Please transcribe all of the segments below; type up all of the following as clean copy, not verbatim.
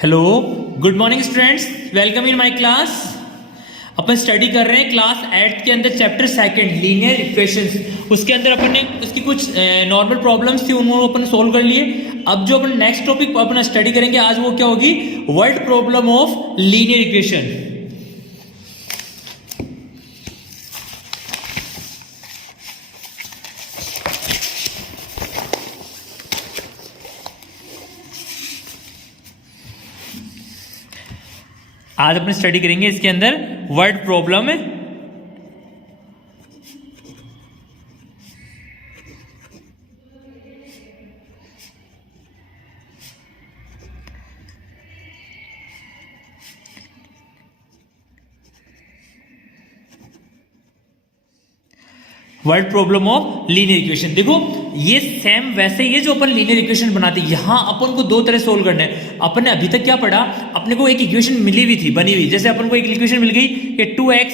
Hello, good morning students, welcome in my class. Upon study कर रहे हैं class 8 के अंदर चैप्टर सेकंड लीनियर इक्वेशंस। उसके अंदर अपन ने उसकी कुछ नॉर्मल प्रॉब्लम्स थी, उनको अपन सोल्व कर लिए। अब जो अपन नेक्स्ट टॉपिक अपना स्टडी करेंगे आज, वो क्या होगी? Word problem of linear equation. आज अपन स्टडी करेंगे इसके अंदर वर्ड प्रॉब्लम है। Word problem of linear equation. देखो ये सेम वैसे ही है जो अपन लीनियर इक्वेशन बनाते हैं। यहां अपन को दो तरह सोल्व करना है। अपन ने अभी तक क्या पढ़ा? अपने को एक इक्वेशन मिली हुई थी, बनी हुई। जैसे अपन को एक इक्वेशन मिल गई कि 2x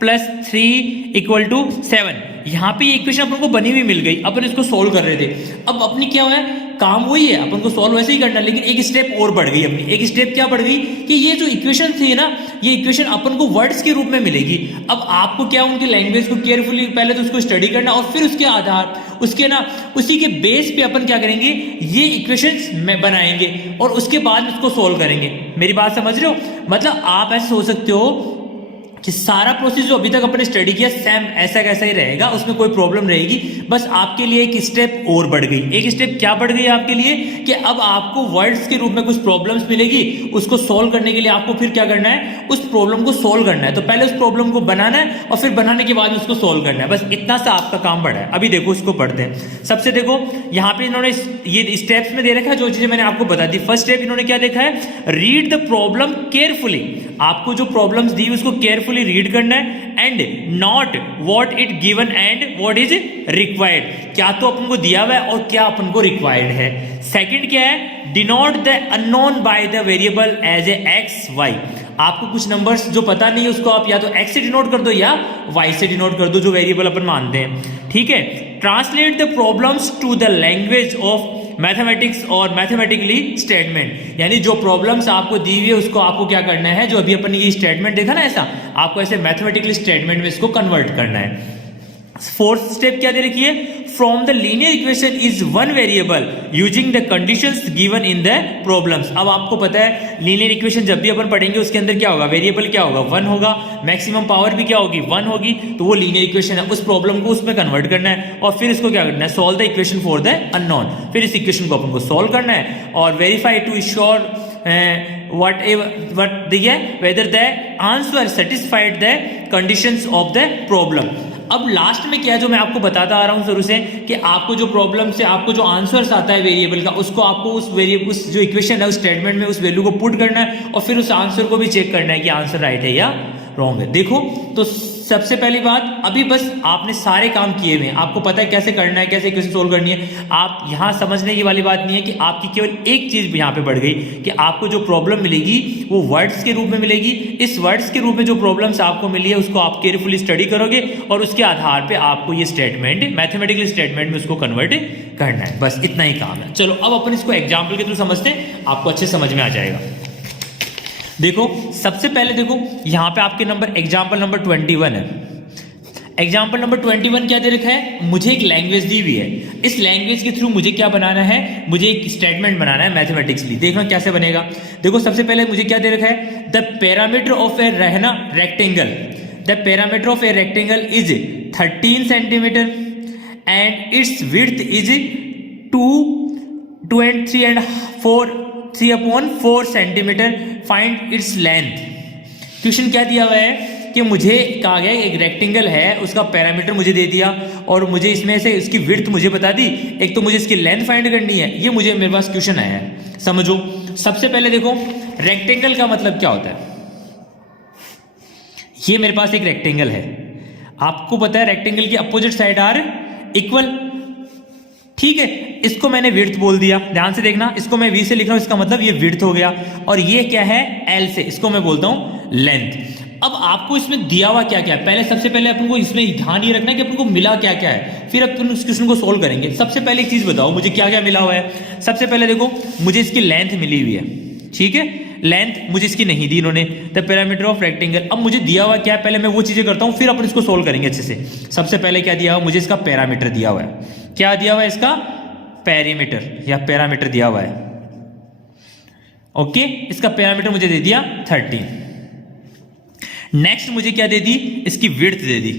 + 3 = 7। यहाँ पे ये इक्वेशन अपन को बनी हुई मिल गई, अपन इसको सोल्व कर रहे थे। अब अपनी क्या हुआ है, काम वही है, अपन को सोल्व वैसे ही करना है, लेकिन एक स्टेप और बढ़ गई अपनी। एक स्टेप क्या बढ़ गई कि ये जो इक्वेशन थी ना, ये इक्वेशन अपन को वर्ड्स के रूप में मिलेगी। अब आपको क्या, उनकी लैंग्वेज को केयरफुली पहले तो उसको स्टडी करना, और फिर उसके आधार उसके ना उसी के बेस पे अपन क्या करेंगे, ये इक्वेशंस में बनाएंगे और उसके बाद उसको सोल्व करेंगे। मेरी बात समझ रहे हो? मतलब आप ऐसे सोच सकते हो कि सारा प्रोसेस जो अभी तक अपने स्टडी किया सेम ऐसा कैसा ही रहेगा, उसमें कोई प्रॉब्लम रहेगी। बस आपके लिए एक स्टेप और बढ़ गई। एक स्टेप क्या बढ़ गई आपके लिए कि अब आपको वर्ड्स के रूप में कुछ प्रॉब्लम्स मिलेगी। उसको सोल्व करने के लिए आपको फिर क्या करना है, उस प्रॉब्लम को सोल्व करना है। तो पहले उस प्रॉब्लम को बनाना है और फिर बनाने के बाद उसको सोल्व करना है। बस इतना सा आपका काम बढ़ा है। अभी देखो इसको पढ़ते हैं। सबसे देखो यहाँ पे इन्होंने ये स्टेप्स में दे रखा है, जो चीजें मैंने आपको बता दी। फर्स्ट स्टेप इन्होंने क्या देखा है, रीड द प्रॉब्लम केयरफुली। आपको जो प्रॉब्लम्स दी उसको केयरफुली रीड करना है, and not what it given and what is required. क्या तो अपन को दिया हुआ है और क्या अपन को रिक्वायर्ड है। सेकंड क्या है, denote the unknown by the variable as a x y. आपको कुछ नंबर्स जो पता नहीं है उसको आप या तो x से डिनोट कर दो या y से डिनोट कर दो, जो वेरिएबल अपन मानते हैं। ठीक है। Translate the problems to the language of mathematics और मैथमेटिकली स्टेटमेंट। यानी जो प्रॉब्लम्स आपको दी हुई है उसको आपको क्या करना है, जो अभी अपन ने ये स्टेटमेंट देखा ना, ऐसा आपको ऐसे मैथमेटिकली स्टेटमेंट में इसको कन्वर्ट करना है। फोर्थ स्टेप क्या दे रखी है, from the linear equation is one variable using the conditions given in the problems. अब आपको पता है लीनियर इक्वेशन जब भी अपन पढ़ेंगे उसके अंदर क्या होगा, वेरिएबल क्या होगा, 1 होगा। मैक्सिमम पावर भी क्या होगी, 1 होगी। तो वो लीनियर इक्वेशन है, उस प्रॉब्लम को उसमें कन्वर्ट करना है और फिर इसको क्या करना है, solve the equation for the unknown. फिर इस इक्वेशन को अपन को सॉल्व करना है और verify to sure whether the answer satisfied the conditions of the problem। अब लास्ट में क्या है, जो मैं आपको बताता आ रहा हूं शुरू से, कि आपको जो प्रॉब्लम से आपको जो आंसर्स आता है वेरिएबल का, उसको आपको उस वेरिएबल, उस जो इक्वेशन है उस स्टेटमेंट में उस वैल्यू को पुट करना है और फिर उस आंसर को भी चेक करना है कि आंसर राइट है या रॉन्ग है। देखो तो सबसे पहली बात, अभी बस आपने सारे काम किए हुए हैं, आपको पता है कैसे करना है, कैसे इक्वेशन सोल्व करनी है। आप यहां समझने की वाली बात नहीं है कि आपकी केवल एक चीज यहां पे बढ़ गई कि आपको जो प्रॉब्लम मिलेगी वो वर्ड्स के रूप में मिलेगी। इस वर्ड्स के रूप में जो प्रॉब्लम्स आपको मिली है उसको आप केयरफुली स्टडी करोगे और उसके आधार पे आपको ये स्टेटमेंट मैथमेटिकल स्टेटमेंट में उसको कन्वर्ट करना है। बस इतना ही काम है। चलो अब अपन इसको एग्जाम्पल के थ्रू समझते हैं, आपको अच्छे समझ में आ जाएगा। देखो सबसे पहले देखो यहाँ पे आपके नंबर एग्जाम्पल नंबर 21 है। एग्जाम्पल नंबर 21 क्या दे रखा है, मुझे एक लैंग्वेज दी हुई है। इस लैंग्वेज के थ्रू मुझे क्या बनाना है, मुझे एक स्टेटमेंट बनाना है मैथमेटिक्सली। देखना कैसे बनेगा। देखो सबसे पहले मुझे क्या दे रखा है, द पैरामीटर ऑफ ए रहना rectangle, the parameter of a rectangle is 13 centimetre and it's width is 2 and 3/4 centimetre. Find its length. Question क्या दिया हुआ है कि मुझे कहा गया एक रेक्टेंगल है, उसका पैरामीटर मुझे दे दिया और मुझे इसमें से इसकी विड्थ मुझे बता दी, एक तो मुझे इसकी लेंथ फाइंड करनी है। ये मुझे मेरे पास क्वेश्चन आया है। समझो सबसे पहले देखो रेक्टेंगल का मतलब क्या होता है। ये मेरे पास एक रेक्टेंगल है, आपको पता है रेक्टेंगल की अपोजिट साइड आर इक्वल। ठीक है, इसको मैंने विड्थ बोल दिया, ध्यान से देखना, इसको मैं v से लिख रहा हूं, इसका मतलब ये विड्थ हो गया। और ये क्या है, l से, इसको मैं बोलता हूं लेंथ। अब आपको इसमें दिया हुआ क्या क्या है, पहले सबसे पहले अपन को इसमें ध्यान ये रखना है कि अपन को मिला क्या क्या है, फिर अपन उस क्वेश्चन को सोल्व करेंगे। सबसे पहले एक चीज बताओ मुझे क्या क्या मिला हुआ है। सबसे पहले देखो मुझे इसकी लेंथ मिली हुई है, ठीक है। लेंथ मुझे इसकी नहीं दी इन्होंने, द पैरामीटर ऑफ रेक्टेंगल। अब मुझे दिया हुआ क्या है, पहले मैं वो चीजें करता हूं, फिर अपन इसको सोल्व करेंगे अच्छे से। सबसे पहले क्या दिया हुआ, मुझे इसका पैरामीटर दिया हुआ है। क्या दिया हुआ है, इसका पैरामीटर या पैरामीटर दिया हुआ है। ओके, इसका पैरामीटर मुझे दे दिया 13। नेक्स्ट मुझे क्या दे दी, इसकी विड्थ दे दी।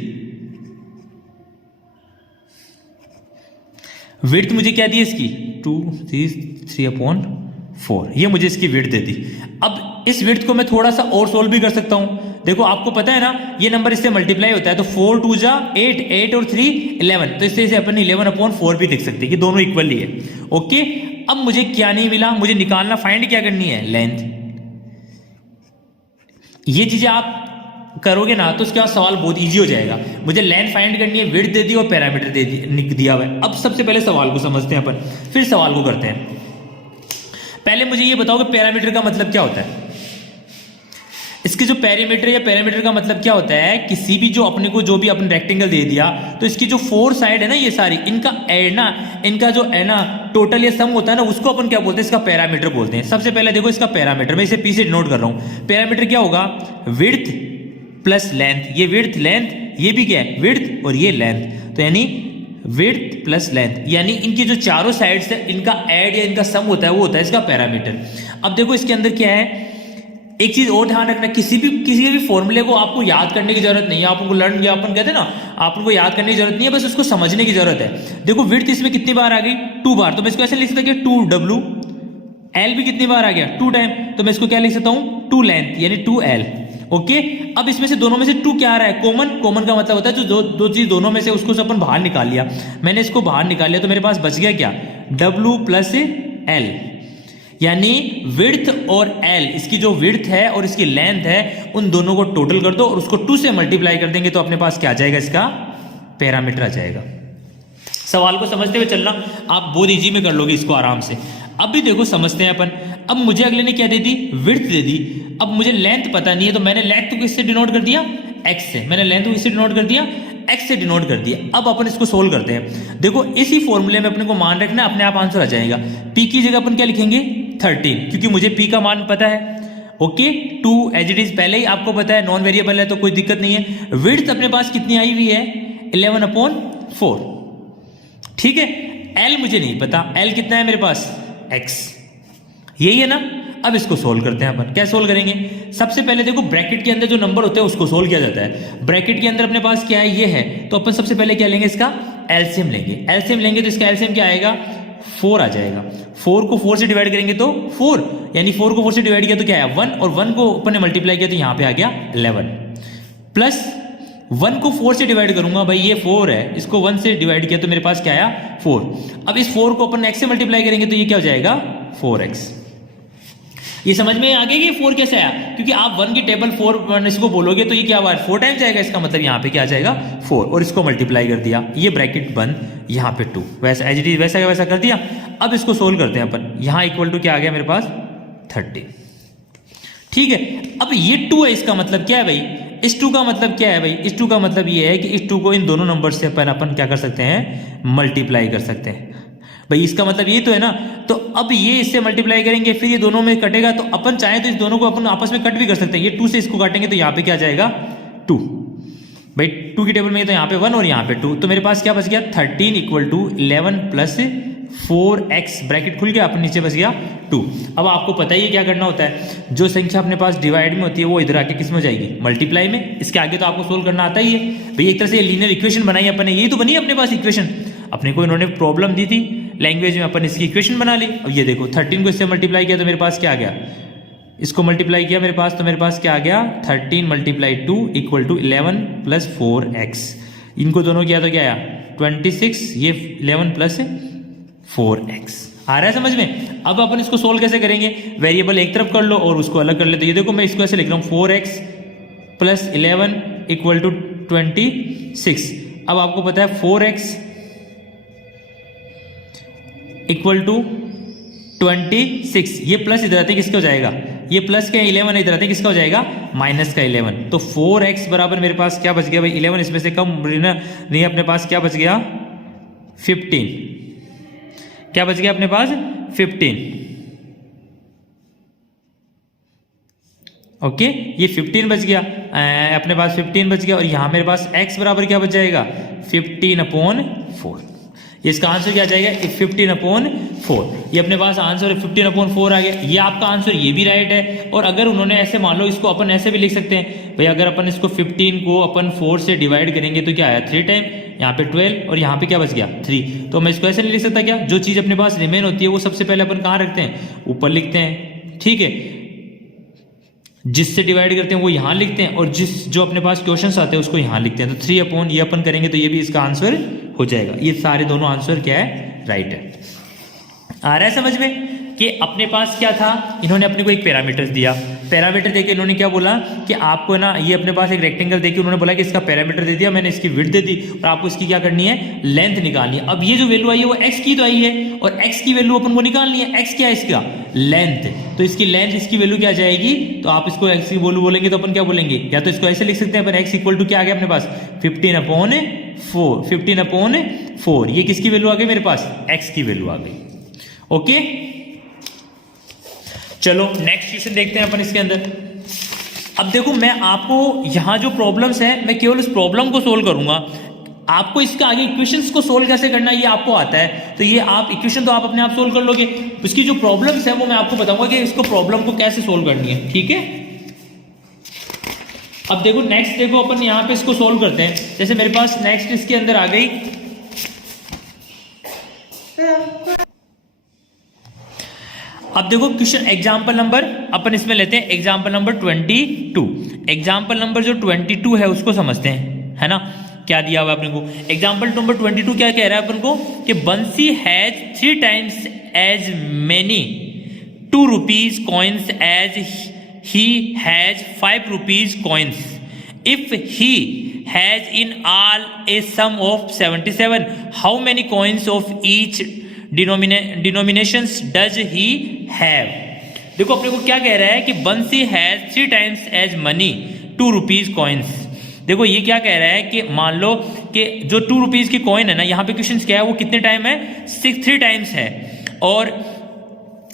विड्थ मुझे क्या दी इसकी 3/4, ये मुझे इसकी विड्थ दे दी। अब इस विड्थ को मैं थोड़ा सा और सोल्व भी कर सकता हूं। देखो आपको पता है ना, ये नंबर इससे मल्टीप्लाई होता है, तो 4 2 जा 8, 8 और 3 11, तो इससे अपन 11/4 भी लिख सकते हैं कि दोनों इक्वली है। ओके, अब मुझे क्या नहीं मिला, मुझे निकालना, फाइंड क्या करनी है, लेंथ। ये चीजें आप करोगे ना तो उसके बाद सवाल बहुत इजी हो जाएगा। मुझे लेंथ फाइंड करनी है, विड्थ दे दी और पैरामीटर दे दिया हुआ है। अब सबसे पहले सवाल को समझते हैं अपन, फिर सवाल को करते हैं। पहले मुझे ये बताओ कि पैरामीटर का मतलब क्या होता है। इसके जो पैरामीटर या पैरामीटर का मतलब क्या होता है, किसी भी जो अपने को जो भी अपने रेक्टेंगल दे दिया, तो इसकी जो 4 साइड है ना, ये सारी इनका एड ना, इनका जो है ना टोटल या सम होता है ना, उसको अपन क्या बोलते हैं, इसका पैरामीटर बोलते हैं। सबसे पहले देखो इसका पैरामीटर, मैं इसे पी से डिनोट कर रहा हूं। पैरामीटर क्या होगा, विड्थ प्लस लेंथ। ये विड्थ लेंथ, ये भी क्या है, विड्थ और ये लेंथ, तो यानी विड्थ प्लस लेंथ, यानी इनकी जो चारों साइड्स है इनका ऐड या इनका सम होता है, वो होता है इसका पैरामीटर। अब देखो इसके अंदर क्या है, एक चीज और ध्यान रखना, किसी भी फॉर्मूले को आपको याद करने की जरूरत नहीं है। आपको लर्न या अपन कहते हैं ना, आपको याद करने की जरूरत नहीं है, बस उसको समझने की जरूरत है। देखो विड्थ इसमें कितनी बार आ गई, 2 बार, तो मैं इसको ऐसे लिख सकता हूं 2W। एल भी कितनी बार आ गया, 2 टाइम, तो मैं इसको क्या लिख सकता हूं, 2 लेंथ यानी 2L। ओके, अब इसमें से दोनों में से 2 क्या आ रहा है, कॉमन। कॉमन का मतलब होता है जो दो चीज दोनों में से उसको अपन बाहर निकाल लिया। मैंने इसको बाहर निकाल लिया तो मेरे पास बच गया क्या, W प्लस L, यानी विड्थ और L, इसकी जो विड्थ है और इसकी लेंथ है, उन दोनों को टोटल कर दो और उसको 2 से मल्टीप्लाई कर देंगे तो अपने पास क्या आ जाएगा, इसका पैरामीटर आ जाएगा। सवाल को समझते हुए चलना, आप बहुत इजी में कर लोगे इसको आराम से। अब भी देखो समझते हैं अपन। अब मुझे अगले ने क्या दे दी, विड्थ दे दी। अब मुझे लेंथ पता नहीं है, तो मैंने लेंथ को किससे डिनोट कर दिया, x से। मैंने लेंथ को किससे डिनोट कर दिया, x से डिनोट कर दिया। अब अपन इसको सोल्व करते हैं। देखो इसी फॉर्मूले में अपने को मान रखना, अपने आप आंसर आ जाएगा। p की जगह अपन क्या लिखेंगे, 13, क्योंकि मुझे p का मान पता है। ओके, 2 एज इट इज पहले ही आपको पता है, नॉन वेरिएबल है तो कोई दिक्कत नहीं है। विड्थ अपने पास कितनी आई हुई है, 11/4, ठीक है। L मुझे नहीं पता, L कितना है मेरे पास, x, यही है ना। अब इसको सोल्व करते हैं अपन। क्या सोल्व करेंगे, सबसे पहले देखो ब्रैकेट के अंदर जो नंबर होते हैं उसको सोल्व किया जाता है। ब्रैकेट के अंदर अपने पास क्या है, ये है, तो अपन सबसे पहले क्या लेंगे, इसका एलसीएम लेंगे। एलसीएम लेंगे तो इसका एलसीएम क्या आएगा, 4 आ जाएगा। 4 को 4 से डिवाइड करेंगे तो 4, यानी 4 को 4 से डिवाइड किया तो क्या है 1, और 1 को अपन ने मल्टीप्लाई किया तो यहाँ पे आ गया 11, प्लस 1 को 4 से डिवाइड करूंगा, भाई ये 4 है, इसको 1 से डिवाइड किया तो मेरे पास क्या आया 4। अब इस 4 को अपन x से मल्टीप्लाई करेंगे तो ये क्या हो जाएगा 4x। ये समझ में आ गया कि 4 कैसे आया, क्योंकि आप 1 की टेबल 4 इसको बोलोगे तो ये क्या हुआ 4 टाइम्स जाएगा, इसका मतलब यहाँ पे क्या आ जाएगा 4, और इसको मल्टीप्लाई कर दिया, ये ब्रैकेट बंद, यहाँ पे 2, वैसा एज इट इज वैसा वैसा कर दिया। अब इसको सोल्व करते हैं अपन, यहाँ इक्वल टू क्या आ गया मेरे पास 30, ठीक है। अब ये 2 है, इसका मतलब क्या है भाई, इस 2 का मतलब क्या है भाई, इस 2 का मतलब ये है कि इस 2 को इन दोनों नंबर से अपन क्या कर सकते हैं, मल्टीप्लाई कर सकते हैं भाई, इसका मतलब ये तो है ना। तो अब ये इससे मल्टीप्लाई करेंगे, फिर ये दोनों में कटेगा, तो अपन चाहे तो इस दोनों को अपन आपस में कट भी कर सकते हैं। ये 2 से इसको काटेंगे तो यहाँ पे क्या जाएगा 2, भाई 2 की टेबल में तो यहाँ पे 1 और यहाँ पे 2, तो मेरे पास क्या बच गया 13 equal to 11 plus 4x, bracket खुल गया, अपन नीचे बच गया 2। अब आपको पता ही है क्या करना होता है, जो संख्या अपने पास डिवाइड में होती है वो इधर आके किस में जाएगी, मल्टीप्लाई में। इसके आगे तो आपको सोल्व करना आता ही है भाई। एक तरह से लीनियर इक्वेशन बनाई अपन ने, यही तो बनी है अपने पास इक्वेशन। अपने को इन्होंने प्रॉब्लम दी थी लैंग्वेज में, अपन इसकी इक्वेशन बना ली। अब ये देखो 13 को इससे मल्टीप्लाई किया तो मेरे पास क्या आ गया, इसको मल्टीप्लाई किया मेरे पास तो मेरे पास क्या आ गया 13 multiply 2 equal to 11 plus 4x। इनको दोनों किया तो क्या आया 26, ये 11 प्लस 4x। आ रहा है समझ में। अब अपन इसको सोल्व कैसे करेंगे, वेरिएबल एक तरफ कर लो और उसको अलग कर ले। तो ये देखो मैं इसको ऐसे लिख रहा हूँ 4x प्लस 11 इक्वल टू 26। अब आपको पता है 4x इक्वल टू 26, ये प्लस इधर आते किसका हो जाएगा, ये प्लस का 11 इधर आते किसका हो जाएगा माइनस का 11। तो 4x बराबर मेरे पास क्या बच गया भाई 11, इसमें से कम नहीं, अपने पास क्या बच गया 15, क्या बच गया अपने पास 15। ओके, ये 15 बच गया, अपने पास 15 बच गया, और यहाँ मेरे पास x बराबर क्या बच जाएगा 15/4। इसका आंसर क्या आ जाएगा 15/4। ये अपने पास आंसर 15/4 आ गया। ये आपका आंसर ये भी राइट है। और अगर उन्होंने ऐसे मान लो, इसको अपन ऐसे भी लिख सकते हैं भाई, अगर अपन इसको 15 को अपन 4 से डिवाइड करेंगे तो क्या आया 3 टाइम, यहाँ पे 12 और यहाँ पे क्या बच गया 3। तो मैं इसको ऐसे नहीं लिख सकता क्या, जो चीज़ अपने पास रिमेन होती है वो सबसे पहले अपन कहाँ रखते हैं, ऊपर लिखते हैं, ठीक है। जिससे डिवाइड करते हैं वो यहाँ लिखते हैं, और जो अपने पास क्वेश्चंस आते हैं उसको यहाँ लिखते हैं। तो 3 ये अपन करेंगे तो ये भी इसका आंसर हो जाएगा। ये सारे दोनों आंसर क्या है, राइट है। आ रहा है समझ में कि अपने पास क्या था, इन्होंने अपने को एक पैरामीटर दिया, पैरामीटर देके इन्होंने क्या बोला कि आपको ना, ये अपने पास एक रेक्टेंगल देके उन्होंने बोला कि इसका पैरामीटर दे दिया, मैंने इसकी विड्थ दे दी, और आपको इसकी क्या करनी है, लेंथ निकालनी है। अब ये जो वैल्यू आई है वो x की तो आई है, और x की वैल्यू अपन को निकालनी है। x क्या है इसका, लेंथ। तो इसकी लेंथ, इसकी वैल्यू क्या आ जाएगी, तो आप इसको x की वैल्यू बोलेंगे तो अपन क्या बोलेंगे, या तो इसको ऐसे लिख सकते हैं अपन, x इक्वल टू क्या आ गया अपने पास 15/4। ये किसकी वैल्यू आ गई मेरे पास, x की वैल्यू आ गई। ओके, चलो नेक्स्ट क्वेश्चन देखते हैं अपन इसके अंदर। अब देखो, मैं आपको यहां जो प्रॉब्लम्स है, मैं केवल उस प्रॉब्लम को सोल्व करूंगा। आपको इसका आगे इक्वेशंस को सोल्व कैसे करना है ये आपको आता है, तो ये आप इक्वेशन तो आप अपने आप सोल्व कर लोगे। उसकी जो प्रॉब्लम्स है वो मैं आपको बताऊंगा कि इसको प्रॉब्लम को कैसे सोल्व करनी है, ठीक है। अब देखो नेक्स्ट, देखो अपन यहां पे इसको सोल्व करते हैं। जैसे मेरे पास नेक्स्ट इसके अंदर आ गई, अब देखो क्वेश्चन एग्जाम्पल नंबर अपन इसमें लेते हैं, एग्जाम्पल नंबर 22। एग्जाम्पल नंबर जो 22 है उसको समझते हैं, है ना। क्या दिया हुआ अपने को, एग्जाम्पल नंबर 22 क्या कह रहा है अपन को कि Bansi has 3 times as many 2 rupees coins as he has 5 rupees coins। If he has in all a sum of 77, how many coins of each denominations does he have. देखो अपने को क्या कह रहा है कि Bansi has 3 times as many 2 rupees coins। देखो ये क्या कह रहा है कि मान लो कि जो 2 rupees की कॉइन है ना, यहाँ पे क्वेश्चन क्या है, वो कितने टाइम है, 3 times है। और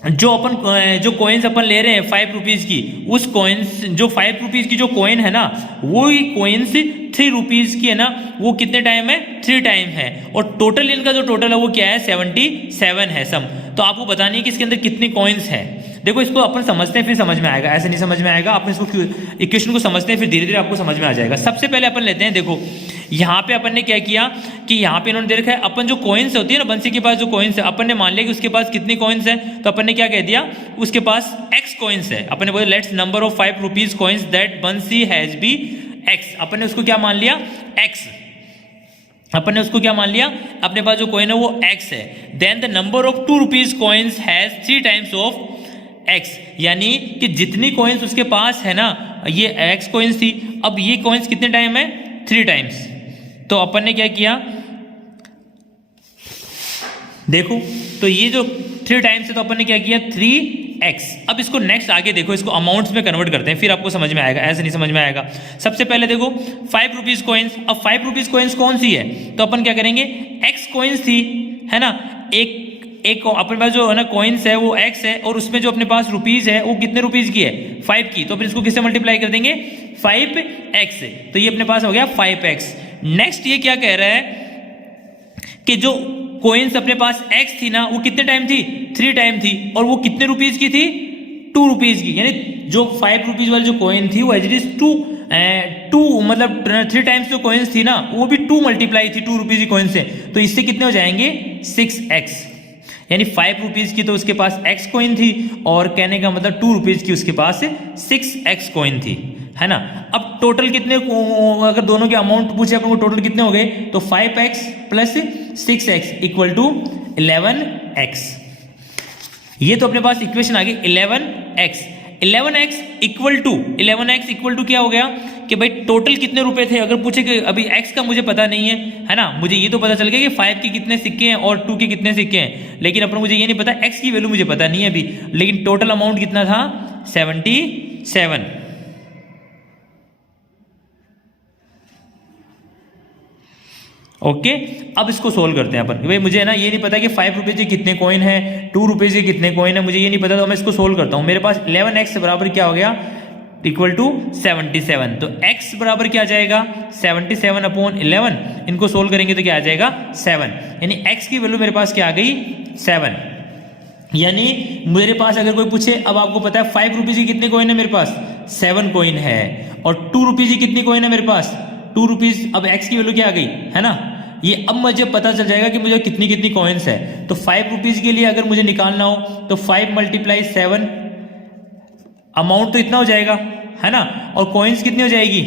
जो अपन जो कॉइन्स अपन ले रहे हैं 5 rupees की, उस कॉइन्स जो 5 rupees की जो कॉइन है ना, वो ही कॉइन्स 3 rupees की है ना, वो कितने टाइम है, 3 टाइम है। और टोटल इनका जो टोटल है वो क्या है, 77 है सम। तो आपको बतानी है कि इसके अंदर कितनी कॉइन्स है। देखो इसको अपन समझते हैं फिर समझ में आएगा, ऐसे नहीं समझ में आएगा। अपन इसको इक्वेशन को समझते हैं फिर धीरे धीरे आपको समझ में आ जाएगा। सबसे पहले अपन लेते हैं, देखो यहाँ पे अपन ने क्या किया कि यहाँ पे इन्होंने दे रखा है, अपन जो कॉइन्स होती है ना, बंसी के पास जो कॉइन्स है, अपन ने मान लिया कि उसके पास कितनी कॉइन्स है, तो अपन ने क्या कह दिया, उसके पास x कॉइन्स है। अपन ने बोला let's number of 5 rupees coins that बंसी हैज बी x। अपन ने उसको क्या मान लिया, x। अपन ने उसको क्या मान लिया, अपने पास जो कॉइन है वो x है। Then the number of 2 rupees coins has 3 times of x, यानी कि जितनी कॉइन्स उसके पास है ना, ये x कॉइन्स थी, अब ये कॉइन्स कितने टाइम है, 3 times। तो अपन ने क्या किया, देखो तो ये जो 3 times है, तो अपन ने क्या किया 3x। अब इसको नेक्स्ट आगे देखो, इसको अमाउंट्स में कन्वर्ट करते हैं, फिर आपको समझ में आएगा, ऐसे नहीं समझ में आएगा। सबसे पहले देखो 5 rupees कॉइन्स। अब 5 rupees कॉइन्स कौन सी है, तो अपन क्या करेंगे, x कॉइन्स थी, है ना, एक अपने पास जो है ना कॉइन्स है वो x है, और उसमें जो अपने पास रुपीज है वो कितने रुपीज की है, 5 की। तो फिर इसको किससे मल्टीप्लाई कर देंगे, 5x से। तो ये अपने पास हो गया 5x। नेक्स्ट ये क्या कह रहा है कि जो कॉइन्स अपने पास x थी ना, वो कितने टाइम थी, 3 टाइम थी, और वो कितने रुपीज की थी, 2 रुपीज की। यानी जो 5 rupees वाली जो कॉइन थी वो एज इट इज 2 मतलब 3 टाइम्स जो कॉइन्स थी ना, वो भी 2 मल्टीप्लाई थी 2 रुपीज की कॉइन से। तो इससे कितने हो जाएंगे, 6x। यानी 5 rupees की तो उसके पास x कॉइन थी, और कहने का मतलब 2 rupees की उसके पास 6x कॉइन थी, है ना। अब टोटल कितने, अगर दोनों के अमाउंट पूछे अपन को, टोटल कितने हो गए, तो 5x plus 6x equal to 11x। ये तो अपने पास इक्वेशन आ गई 11x। 11x इक्वल टू क्या हो गया कि भाई टोटल कितने रुपए थे। अगर पूछे कि अभी x का मुझे पता नहीं है ना, मुझे ये तो पता चल गया कि 5 के कितने सिक्के हैं और 2 के कितने सिक्के हैं, लेकिन अपन मुझे ये नहीं पता x की वैल्यू मुझे पता नहीं है अभी। लेकिन टोटल अमाउंट कितना था, 77। ओके, अब इसको सोल्व करते हैं अपन। भाई मुझे ना ये नहीं पता कि 5 रुपीज के कितने कॉइन है, 2 रुपीज के कितने कॉइन है, मुझे ये नहीं पता, तो मैं इसको सोल्व करता हूँ। मेरे पास 11x बराबर क्या हो गया, इक्वल टू 77। तो x बराबर क्या आ जाएगा 77/11, इनको सोल्व करेंगे तो क्या आ जाएगा 7, यानी x की वैल्यू मेरे पास क्या आ गई 7। यानी मेरे पास अगर कोई पूछे, अब आपको पता है 5 रुपीज की कितने कॉइन है मेरे पास 7 कॉइन है, और 2 रुपीज की कितनी कॉइन है मेरे पास 2 रुपीज। अब x की वैल्यू क्या आ गई है ना, ये अब मुझे पता चल जाएगा कि मुझे कितनी कितनी कॉइन्स है। तो 5 रुपीज के लिए अगर मुझे निकालना हो तो 5 × 7, अमाउंट तो इतना हो जाएगा है ना, और कॉइन्स कितनी हो जाएगी,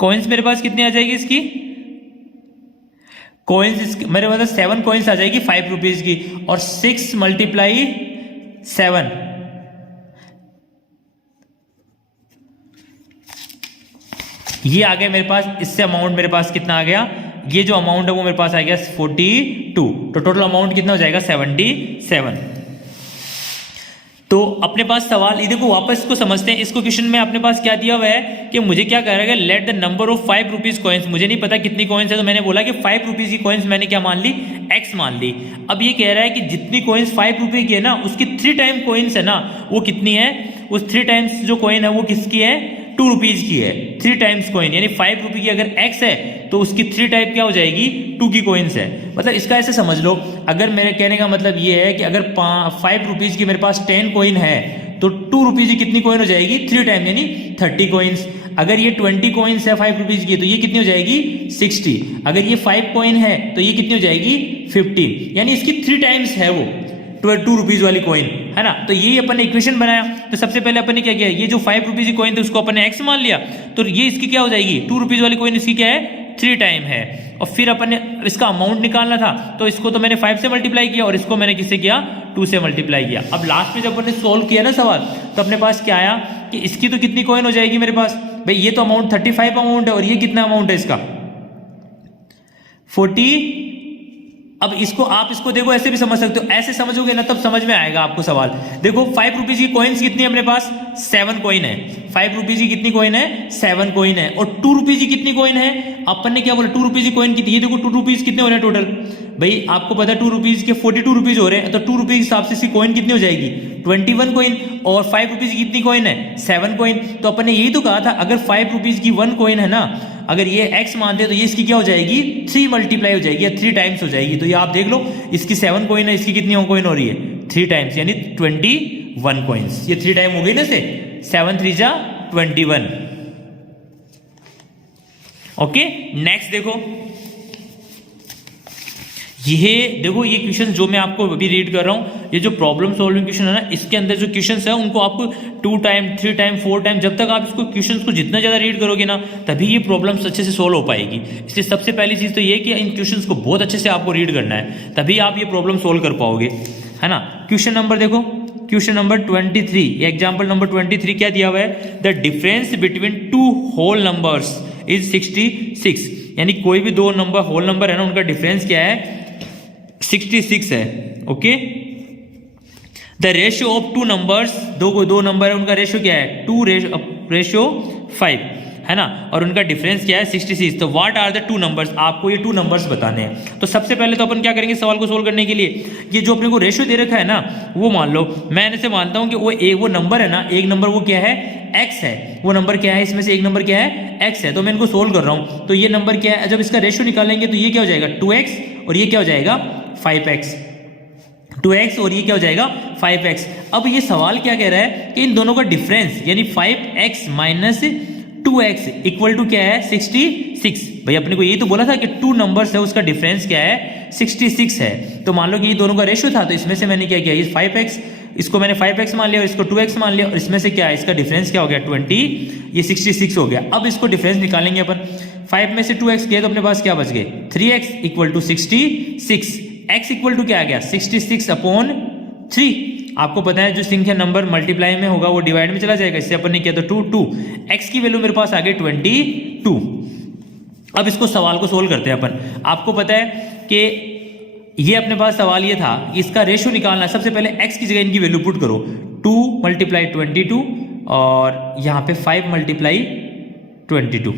कॉइन्स मेरे पास कितनी आ जाएगी इसकी, कॉइन्स मेरे पास 7 कॉइन्स आ जाएगी 5 रुपीज की, और 6 × 7 ये आ गया मेरे पास। इससे अमाउंट मेरे पास कितना आ गया, ये जो अमाउंट है वो मेरे पास आ गया 42। तो टोटल अमाउंट कितना हो जाएगा 77। तो अपने पास सवाल, ये देखो वापस इसको समझते हैं। इसको क्वेश्चन में अपने पास क्या दिया हुआ है कि मुझे क्या कह रहा है, let the number of 5 rupees coins. मुझे नहीं पता कितनी कॉइन्स है, तो मैंने बोला कि 5 रुपीज की कॉइन्स मैंने क्या मान ली, x मान ली। अब ये कह रहा है कि जितनी कॉइन्स 5 रुपए की है ना, उसकी 3 टाइम कॉइन्स है ना, वो कितनी है, उस 3 टाइम्स जो कॉइन है वो किसकी है 2 रुपीज की है। 3 टाइम्स कॉइन, यानी 5 रुपए की अगर x है तो उसकी 3 टाइप क्या हो जाएगी 2 की कॉइन्स है। मतलब इसका ऐसे समझ लो, अगर मेरे कहने का मतलब ये है कि अगर 5 रुपीज की मेरे पास 10 कॉइन है तो 2 रुपीज की कितनी कॉइन हो जाएगी 3 टाइम, यानी 30 कॉइन्स। अगर ये 20 कॉइन्स है 5 रुपीज की तो ये कितनी हो जाएगी 60। अगर ये 5 कॉइन है तो ये कितनी हो जाएगी 50, यानी इसकी 3 टाइम्स है वो 2 रुपीज वाली कॉइन है ना। तो यही अपन ने इक्वेशन बनाया। तो सबसे पहले अपन ने क्या किया, ये जो 5 रुपीज की कॉइन थी उसको अपन ने x मान लिया, तो ये इसकी क्या हो जाएगी 2 रुपीज वाली कॉइन इसकी क्या है 3 टाइम है। और फिर अपन ने इसका अमाउंट निकालना था, तो इसको तो मैंने 5 से मल्टीप्लाई किया और इसको मैंने किससे किया 2 से मल्टीप्लाई किया। अब लास्ट में जब अपन ने सोल्व किया ना सवाल, तो अपने पास क्या आया कि इसकी तो कितनी कॉइन हो जाएगी मेरे पास, भाई ये तो अमाउंट 35 अमाउंट है और ये कितना अमाउंट है इसका 40। अब इसको आप इसको देखो ऐसे भी समझ सकते हो, ऐसे समझोगे ना तब समझ में आएगा आपको सवाल। देखो 5 रुपीज की कॉइन्स कितनी है अपने पास 7 कॉइन है। 5 रुपीज की कितनी कॉइन है 7 कॉइन है। और 2 रुपीज की कितनी कॉइन है, अपन ने क्या बोला 2 रुपीज की कॉइन कितनी, ये देखो 2 रुपीज कितने हो रहे हैं टोटल, भाई आपको पता है 2 रुपीज के 42 रुपीज हो रहे हैं, तो 2 रुपीज के हिसाब से इसकी कॉइन कितनी हो जाएगी 21 कॉइन। और 5 रुपीज की कितनी कॉइन है 7 कॉइन। तो अपन ने यही तो कहा था, अगर 5 रुपीज की 1 कॉइन है ना, अगर ये x मानते हैं तो ये इसकी क्या हो जाएगी 3 मल्टीप्लाई हो जाएगी या 3 टाइम्स हो जाएगी। तो ये आप देख लो, इसकी 7 कॉइन है, इसकी कितनी कॉइन हो रही है 3 टाइम्स, यानी 21 कॉइन्स। ये 3 टाइम हो गई ना, से 7 3 जा 21। ओके, नेक्स्ट देखो, ये देखो ये क्वेश्चन जो मैं आपको अभी रीड कर रहा हूं, ये जो प्रॉब्लम सॉल्विंग क्वेश्चन है ना, इसके अंदर जो क्वेश्चंस है उनको आपको 2 टाइम 3 टाइम 4 टाइम, जब तक आप इसको क्वेश्चंस को जितना ज्यादा रीड करोगे ना, तभी ये प्रॉब्लम्स अच्छे से सोल्व हो पाएगी। इसलिए सबसे पहली चीज तो ये कि इन क्वेश्चंस को बहुत अच्छे से आपको रीड करना है, तभी आप ये प्रॉब्लम सोल्व कर पाओगे, है ना। क्वेश्चन नंबर देखो, क्वेश्चन नंबर 23, एग्जाम्पल नंबर 23 क्या दिया हुआ है, the difference between 2 whole numbers is 66। यानी कोई भी 2 नंबर होल नंबर है ना, उनका डिफरेंस क्या है 66 है। Okay, the ratio of 2 numbers, दो नंबर है उनका रेशियो क्या है 2:5 है ना, और उनका डिफरेंस क्या है 66। तो व्हाट आर द 2 नंबर्स, आपको ये 2 नंबर्स बताने हैं। तो सबसे पहले तो अपन क्या करेंगे सवाल को सोल्व करने के लिए, ये जो अपने को रेशियो दे रखा है ना, वो मान लो, मैं ऐसे मानता हूं कि वो नंबर है ना, एक नंबर वो क्या है x है, वो नंबर क्या है, इसमें से एक नंबर क्या है x है। तो मैं इनको सोल्व कर रहा हूं, तो ये नंबर क्या है, जब इसका रेशियो निकालेंगे तो ये क्या हो जाएगा 2x और ये क्या हो जाएगा 5x, 2x और ये क्या हो जाएगा 5x। अब ये सवाल क्या कह रहा है कि इन दोनों का डिफरेंस यानी 5x minus 2x equal to क्या है 66। भाई अपने को यही तो बोला था कि 2 नंबर्स है उसका डिफरेंस क्या है 66 है। तो मान लो कि ये दोनों का रेशियो था, तो इसमें से मैंने क्या किया, ये 5x, इसको मैंने 5x मान लिया और इसको 2x मान लिया, और इसमें से क्या है इसका डिफरेंस क्या हो गया 20, ये 66 हो गया। अब इसको डिफरेंस निकालेंगे अपन, 5 में से 2x किया तो अपने पास क्या बच गए 3x equal to 66, x equal to क्या आ गया 66/3। आपको पता है जो संख्या नंबर मल्टीप्लाई में होगा वो डिवाइड में चला जाएगा, इससे अपन ने किया तो 2 x की वैल्यू मेरे पास आ गई 22। अब इसको सवाल को सोल्व करते हैं अपन। आपको पता है कि ये अपने पास सवाल ये था, इसका रेशियो निकालना है। सबसे पहले x की जगह इनकी वैल्यू पुट करो, 2 × 22 और यहाँ पे 5 × 22।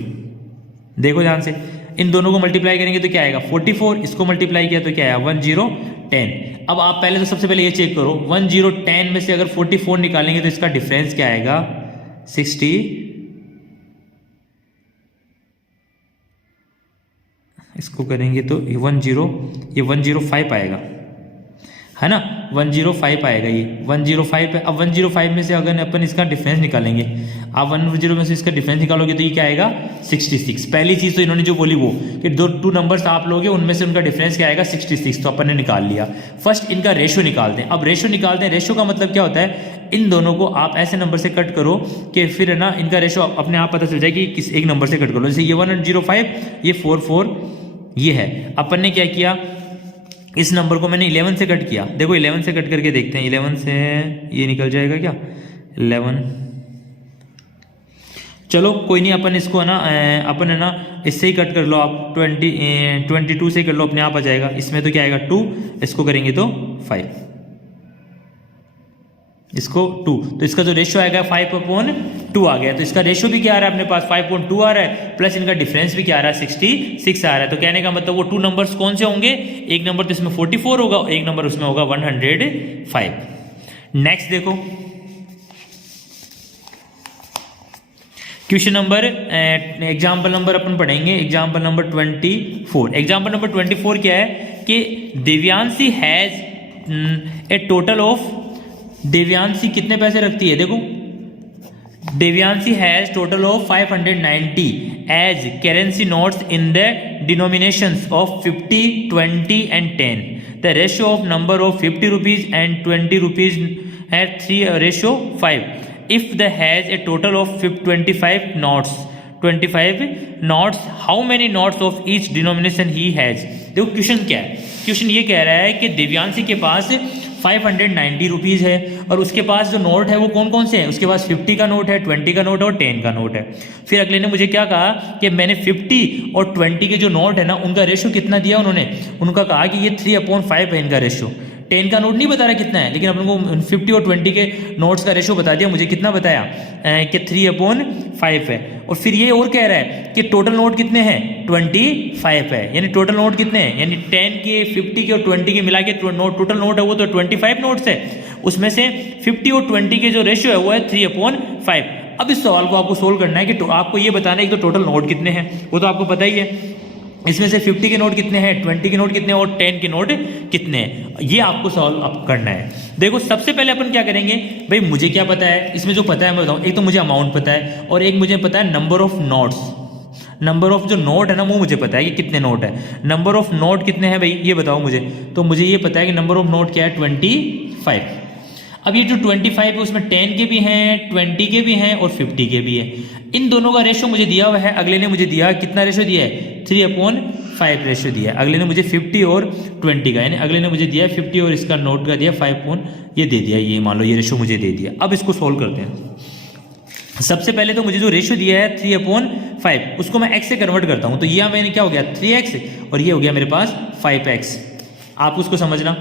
देखो ध्यान से, इन दोनों को मल्टीप्लाई करेंगे तो क्या आएगा 44, इसको मल्टीप्लाई किया तो क्या आया 1010। अब आप पहले तो सबसे पहले ये चेक करो 1010 में से अगर 44 निकालेंगे तो इसका डिफरेंस क्या आएगा 60, इसको करेंगे तो ये 105 आएगा, है ना, 105 आएगा, ये 105 है। अब 105 में से अगर अपन इसका डिफरेंस निकालेंगे, आप 10 में से इसका डिफरेंस निकालोगे तो ये क्या आएगा 66। पहली चीज़ तो इन्होंने जो बोली वो कि टू नंबर्स आप लोगे उनमें से उनका डिफरेंस क्या आएगा 66, तो अपन ने निकाल लिया। फर्स्ट इनका रेशो निकालते हैं। अब रेशो निकालते हैं, रेशो का मतलब क्या होता है, इन दोनों को आप ऐसे नंबर से कट करो कि फिर है ना इनका रेशो अपने आप पता चल जाए कि किस एक नंबर से कट करो। जैसे ये 105, ये 44, ये है। अपन ने क्या किया, इस नंबर को मैंने 11 से कट किया। देखो 11 से कट करके देखते हैं, 11 से ये निकल जाएगा क्या 11, चलो कोई नहीं, अपन इसको है ना अपन है ना इससे ही कट कर लो आप, 22 से कर लो, अपने आप आ जाएगा। इसमें तो क्या आएगा 2, इसको करेंगे तो 5, इसको 2, तो इसका जो रेशियो आएगा 5/2 आ गया। तो इसका रेशियो भी क्या आ रहा है अपने पास 5/2 आ रहा है, प्लस इनका डिफरेंस भी क्या आ रहा है 66 आ रहा है। तो कहने का मतलब वो 2 नंबर्स कौन से होंगे, एक नंबर तो इसमें 44 होगा, एक नंबर उसमें होगा 105। नेक्स्ट देखो क्वेश्चन नंबर एग्जाम्पल नंबर अपन पढ़ेंगे, एग्जाम्पल नंबर 24। एग्जाम्पल नंबर 24 क्या है कि Devyanshi has a total of, Devyanshi कितने पैसे रखती है, देखो Devyanshi has total of 590 as currency notes in the denominations of 50, 20 and 10. The ratio of number of 50 rupees and 20 rupees at 3:5. If the has a total of 25 notes, how many notes of each denomination he has? देखो question क्या है, question ये कह रहा है कि देव्यांशी के पास 590 rupees है और उसके पास जो नोट है वो कौन कौन से हैं, उसके पास 50 का नोट है, 20 का नोट है और 10 का नोट है। फिर अगले ने मुझे क्या कहा कि मैंने 50 और 20 के जो नोट है ना उनका रेशियो कितना दिया उन्होंने, उनका कहा कि ये 3/5 है इनका रेशियो। 10 का नोट नहीं बता रहा कितना है, लेकिन अपन को 50 और 20 के नोट्स का रेशियो बता दिया। मुझे कितना बताया कि 3/5 है। और फिर ये और कह रहा है कि टोटल नोट कितने हैं 25 है, यानी टोटल नोट कितने हैं, यानी 10 के 50 के और 20 के मिला के टोटल नोट है वो तो 25 नोट्स है, उसमें से 50 और 20 के जो रेशियो है वो है 3/5। अब इस सवाल को आपको सोल्व करना है कि आपको ये बताना है कि तो टोटल नोट कितने हैं, वो तो आपको पता ही है, इसमें से 50 के नोट कितने हैं, 20 के नोट कितने हैं और 10 के नोट कितने हैं, ये आपको सॉल्व अप करना है। देखो सबसे पहले अपन क्या करेंगे, भाई मुझे क्या पता है, इसमें जो पता है मैं बताऊँ, एक तो मुझे अमाउंट पता है और एक मुझे पता है number of notes, number of जो नोट है ना वो मुझे पता है कि कितने नोट है। नंबर ऑफ नोट कितने हैं भाई ये बताओ मुझे, तो मुझे ये पता है कि नंबर ऑफ नोट क्या है 25। अब ये जो 25 है उसमें 10 के भी हैं, 20 के भी हैं और 50 के भी हैं। इन दोनों का रेशियो मुझे दिया हुआ है, अगले ने मुझे दिया कितना रेशियो दिया है 3/5 रेशियो दिया है। अगले ने मुझे 50 और 20 का, यानी अगले ने मुझे दिया 50 और इसका नोट का दिया 5 ये दे दिया, ये मान लो ये रेशियो मुझे दे दिया। अब इसको सोल्व करते हैं। सबसे पहले तो मुझे जो रेशियो दिया है 3/5 उसको मैं x से कन्वर्ट करता हूँ, तो यह मैंने क्या हो गया 3x और ये हो गया मेरे पास 5x, आप उसको समझना।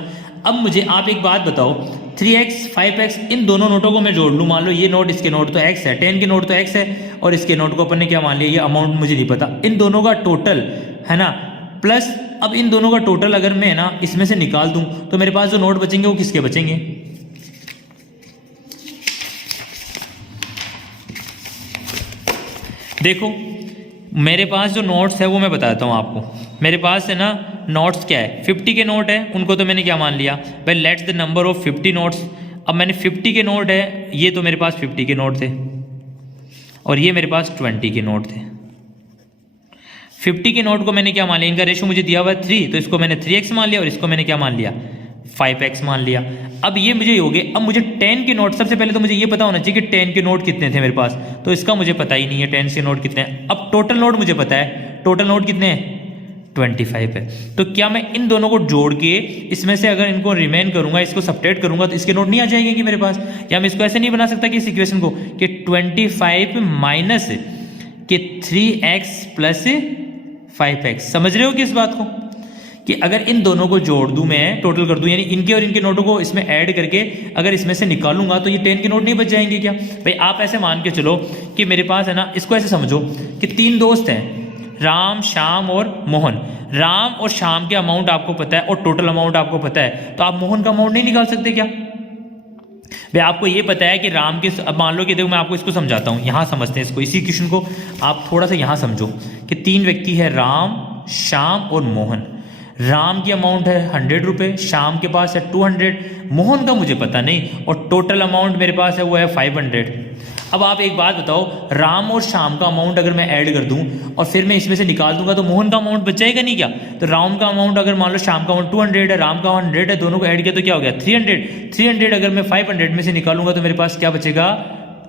अब मुझे आप एक बात बताओ 3x 5x इन दोनों नोटों को मैं जोड़ लूँ, मान लो ये नोट इसके नोट तो x है, 10 के नोट तो x है और इसके नोट को अपन ने क्या मान लिया, ये अमाउंट मुझे नहीं पता, इन दोनों का टोटल है ना, प्लस अब इन दोनों का टोटल अगर मैं ना इसमें से निकाल दूं तो मेरे पास जो नोट बचेंगे वो किसके बचेंगे, देखो मेरे पास जो नोट्स है वो मैं बताता हूँ आपको। मेरे पास है ना नोट्स क्या है 50 के नोट है, उनको तो मैंने क्या मान लिया भाई let's the number of 50 notes. अब मैंने 50 के नोट है, ये तो मेरे पास 50 के नोट थे और ये मेरे पास 20 के नोट थे। 50 के नोट को मैंने क्या मान लिया, इनका रेशियो मुझे दिया हुआ है 3, तो इसको मैंने 3x मान लिया और इसको मैंने क्या मान लिया 5x मान लिया। अब ये मुझे हो गए। अब मुझे 10 के नोट, सबसे पहले तो मुझे ये पता होना चाहिए कि 10 के नोट कितने थे मेरे पास, तो इसका मुझे पता ही नहीं है 10 के नोट कितने हैं। अब टोटल नोट मुझे पता है, टोटल नोट कितने हैं 25 है। तो क्या मैं इन दोनों को जोड़ के इसमें से अगर इनको रिमेन करूंगा, इसको सब्ट्रैक्ट करूंगा तो इसके नोट नहीं आ जाएंगे कि मेरे पास, या मैं इसको ऐसे नहीं बना सकता कि इस इक्वेशन को कि 25 माइनस के 3x प्लस 5x, समझ रहे हो कि इस बात को, कि अगर इन दोनों को जोड़ दूं मैं, टोटल कर दूं, यानी इनके और इनके नोटों को इसमें ऐड करके अगर इसमें से निकालूंगा तो ये 10 के नोट नहीं बच जाएंगे क्या भाई। आप ऐसे मान के चलो कि मेरे पास है ना, इसको ऐसे समझो कि 3 दोस्त हैं, राम, श्याम और मोहन। राम और श्याम के अमाउंट आपको पता है और टोटल अमाउंट आपको पता है, तो आप मोहन का अमाउंट नहीं निकाल सकते क्या? भाई आपको ये पता है कि राम के, अब मान लो कि देखो मैं आपको इसको समझाता हूँ, यहाँ समझते हैं इसको, इसी क्वेश्चन को आप थोड़ा सा यहाँ समझो कि 3 व्यक्ति है, राम, श्याम और मोहन। राम की अमाउंट है 100 रुपये, श्याम के पास है 200, मोहन का मुझे पता नहीं, और टोटल अमाउंट मेरे पास है वो है 500। अब आप एक बात बताओ, राम और श्याम का अमाउंट अगर मैं ऐड कर दूं और फिर मैं इसमें से निकाल दूंगा तो मोहन का अमाउंट बच जाएगा नहीं क्या? तो राम का अमाउंट अगर मान लो श्याम का अमाउंट 200 है, राम का 100 है, दोनों को ऐड किया तो क्या हो गया 300 अगर मैं 500 में से निकालूंगा तो मेरे पास क्या बचेगा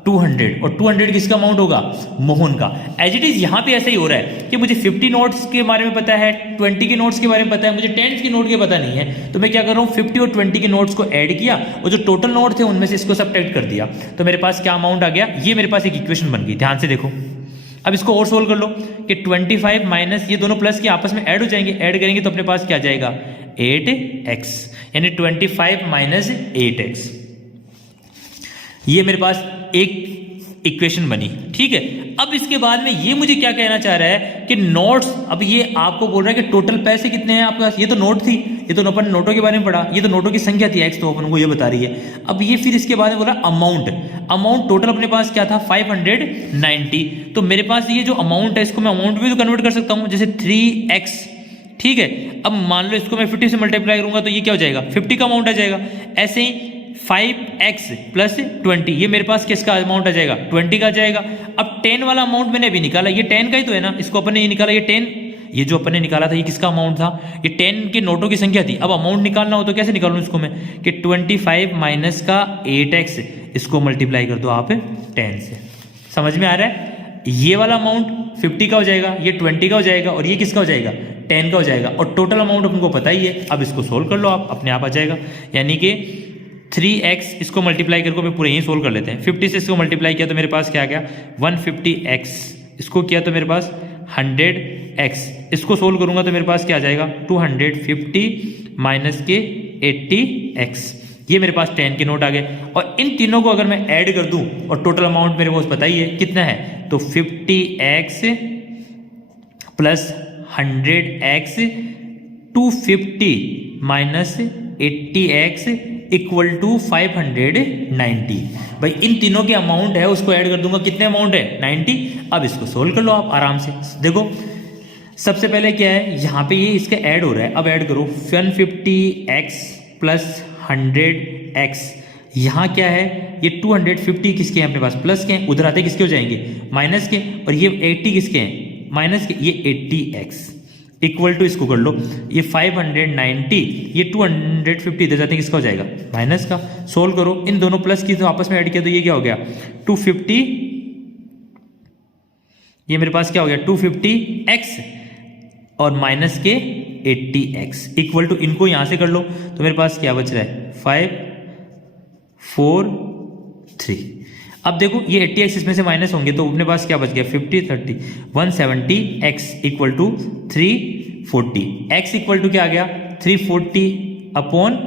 200, और 200 किसका अमाउंट होगा? मोहन का। एज इट इज यहाँ पे ऐसा ही हो रहा है कि मुझे 50 नोट्स के बारे में पता है, 20 के नोट्स के बारे में पता है, मुझे 10 के नोट के पता नहीं है, तो मैं क्या कर रहा हूँ 50 और 20 के नोट्स को ऐड किया और जो टोटल नोट थे उनमें से इसको सबट्रैक्ट कर दिया, तो मेरे पास क्या अमाउंट आ गया, ये मेरे पास एक इक्वेशन बन गई। ध्यान से देखो, अब इसको और सोल्व कर लो कि 25 माइनस ये दोनों प्लस के आपस में ऐड हो जाएंगे, ऐड करेंगे तो अपने पास क्या जाएगा 8x, यानी 25 माइनस 8x, ये मेरे पास एक इक्वेशन बनी। ठीक है, अब इसके बाद में ये मुझे क्या कहना चाह रहा है कि नोट्स, अब ये आपको बोल रहा है कि टोटल पैसे कितने हैं आपके पास, ये तो नोट थी, ये तो अपन नोटों के बारे में पढ़ा, ये तो नोटों की संख्या थी x, तो अपन को ये बता रही है। अब ये फिर इसके बाद में बोला अमाउंट टोटल अपने पास क्या था 590, तो मेरे पास ये जो अमाउंट है इसको मैं अमाउंट भी तो कन्वर्ट कर सकता हूँ, जैसे 3x। ठीक है, अब मान लो इसको मैं 50 से मल्टीप्लाई करूंगा तो ये क्या हो जाएगा 50 का अमाउंट आ जाएगा। ऐसे ही 5x प्लस 20, ये मेरे पास किसका अमाउंट आ जाएगा 20 का आ जाएगा। अब 10 वाला अमाउंट मैंने अभी निकाला, ये 10 का ही तो है ना, इसको अपन ने ये निकाला, ये 10, ये जो अपन ने निकाला था ये किसका अमाउंट था, ये 10 के नोटों की संख्या थी। अब अमाउंट निकालना हो तो कैसे निकालूं इसको मैं, कि 25 माइनस का 8x, इसको मल्टीप्लाई कर दो आप 10 से। समझ में आ रहा है? ये वाला अमाउंट 50 का हो जाएगा, ये 20 का हो जाएगा, और ये किसका हो जाएगा 10 का हो जाएगा, और टोटल अमाउंट अपन को पता ही है। अब इसको सोल्व कर लो आप, अपने आप आ जाएगा, यानी कि 3x, इसको मल्टीप्लाई करके मैं पूरे यहीं सोल्व कर लेते हैं। 50 से इसको मल्टीप्लाई किया तो मेरे पास क्या आ गया 150x, इसको किया तो मेरे पास 100x, इसको सोल्व करूंगा तो मेरे पास क्या आ जाएगा 250 माइनस के 80x, ये मेरे पास 10 के नोट आ गए। और इन तीनों को अगर मैं ऐड कर दूं और टोटल अमाउंट मेरे पास पता ही है कितना है, तो 50x plus 100x 250 minus 80x equal to 590। भाई इन तीनों के अमाउंट है उसको ऐड कर दूंगा, कितने अमाउंट है 90। अब इसको सोल्व कर लो आप आराम से। देखो सबसे पहले क्या है, यहाँ पे ये इसका ऐड हो रहा है, अब ऐड करो 150x प्लस 100x, यहाँ क्या है ये 250 किसके हैं अपने पास प्लस के हैं, उधर आते किसके हो जाएंगे माइनस के, और ये 80 किसके हैं माइनस के, ये 80x इक्वल टू, इसको कर लो ये 590, ये 250 इधर जाते हैं किसका हो जाएगा माइनस का। सोल्व करो, इन दोनों प्लस की तो आपस में ऐड किया तो ये क्या हो गया 250, ये मेरे पास क्या हो गया 250x और माइनस के 80x इक्वल टू, इनको यहां से कर लो तो मेरे पास क्या बच रहा है 5 4 3। अब देखो ये 80x इसमें से माइनस होंगे तो अपने पास क्या बच गया 50 30 170x equal to 340, x equal to क्या आ गया 340 अपॉन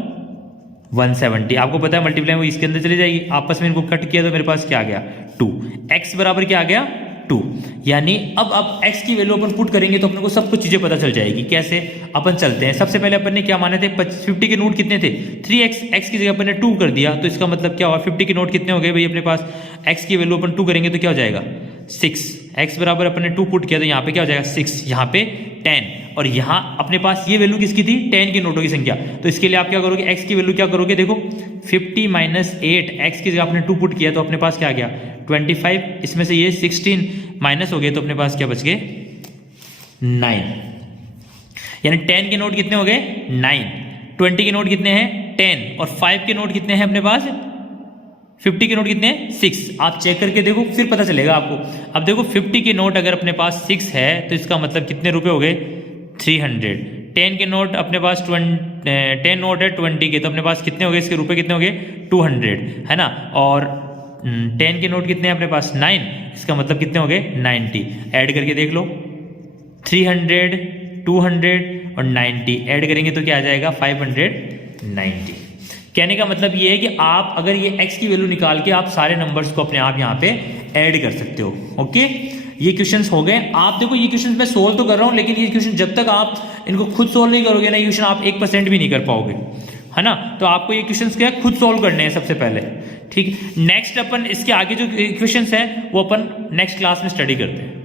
170। आपको पता है मल्टीप्लाई वो इसके अंदर चली जाएगी, आपस में इनको कट किया तो मेरे पास क्या आ गया 2, x बराबर क्या आ गया 2। यानी अब x की वैल्यू अपन पुट करेंगे तो अपने को सब कुछ चीजें पता चल जाएगी। कैसे, अपन चलते हैं। सबसे पहले अपन ने क्या माने थे 50 के नोट कितने थे 3x, x की जगह अपन ने 2 कर दिया तो इसका मतलब क्या हुआ 50 के नोट कितने हो गए भाई अपने पास, x की वैल्यू अपन 2 करेंगे तो क्या हो जाएगा 6, x बराबर अपन ने 2 पुट किया तो यहाँ पे क्या हो जाएगा 6, यहाँ पे 10, और यहाँ अपने पास ये वैल्यू किसकी थी 10 के नोटों की संख्या। तो इसके लिए आप क्या करोगे x की वैल्यू क्या करोगे, देखो 50 माइनस 8, x की जगह आपने 2 पुट किया तो अपने पास क्या आ गया 25, इसमें से ये 16 माइनस हो गए तो अपने पास क्या बच गए 9, यानी 10 के नोट कितने हो गए 9, 20 के नोट कितने हैं 10, और 5 के नोट कितने हैं अपने पास 50 के नोट कितने हैं 6। आप चेक करके देखो फिर पता चलेगा आपको। अब देखो 50 के नोट अगर अपने पास 6 है तो इसका मतलब कितने रुपए हो गए 300। 10 के नोट अपने पास 10 नोट है 20 के तो अपने पास कितने हो गए, इसके रुपए कितने हो गए 200 है ना, और 10 के नोट कितने हैं अपने पास 9, इसका मतलब कितने हो गए 90। ऐड करके देख लो 300 200 और 90 ऐड करेंगे तो क्या आ जाएगा 590। कहने का मतलब ये है कि आप अगर ये x की वैल्यू निकाल के आप सारे नंबर्स को अपने आप यहाँ पे ऐड कर सकते हो। ओके, ये क्वेश्चंस हो गए। आप देखो ये क्वेश्चंस मैं सोल्व तो कर रहा हूं, लेकिन ये क्वेश्चन जब तक आप इनको खुद सोल्व नहीं करोगे ना, ये क्वेश्चन आप 1% भी नहीं कर पाओगे, है ना। तो आपको ये क्वेश्चंस क्या है, खुद सोल्व करने हैं सबसे पहले, ठीक। नेक्स्ट अपन इसके आगे जो क्वेश्चंस हैं वो अपन नेक्स्ट क्लास में स्टडी करते हैं।